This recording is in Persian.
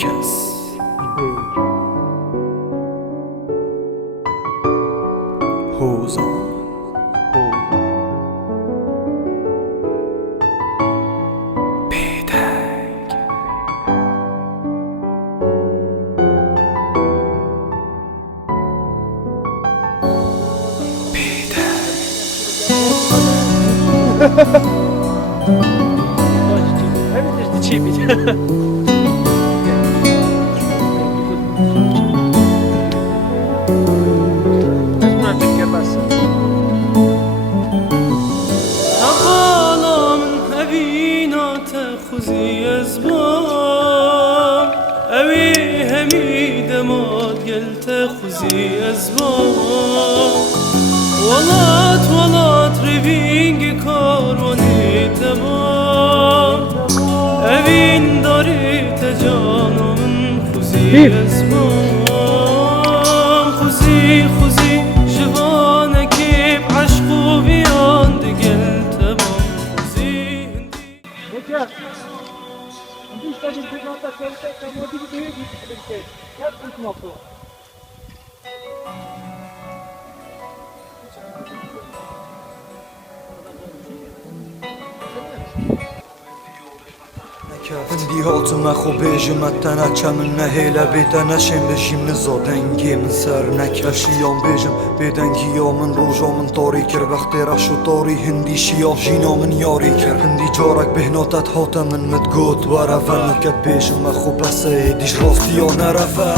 کس حوزان بیدنگ حوالا من هبينا تأخذي أزبام أوي هميد مات قلت تأخذي أزبام ولات ريفينجي كارواني تمام أوين داري تجانا من خذي أزبام خذي جوانك بعشق وبيان دقل تمام خذي هندی هاتم خو بیجم اتنا چمن نهیلا بیتنشم بجیم نزادنگی من سر نکشیام بیجم بیدنگی من روزا من طاری کر وقتی رشو طاری هندی شیا جینا من یاری کر هندی جارک بهناتت هاتم من متگوت و رفن کت بیجم خو بسه دیش راستی یا نرفه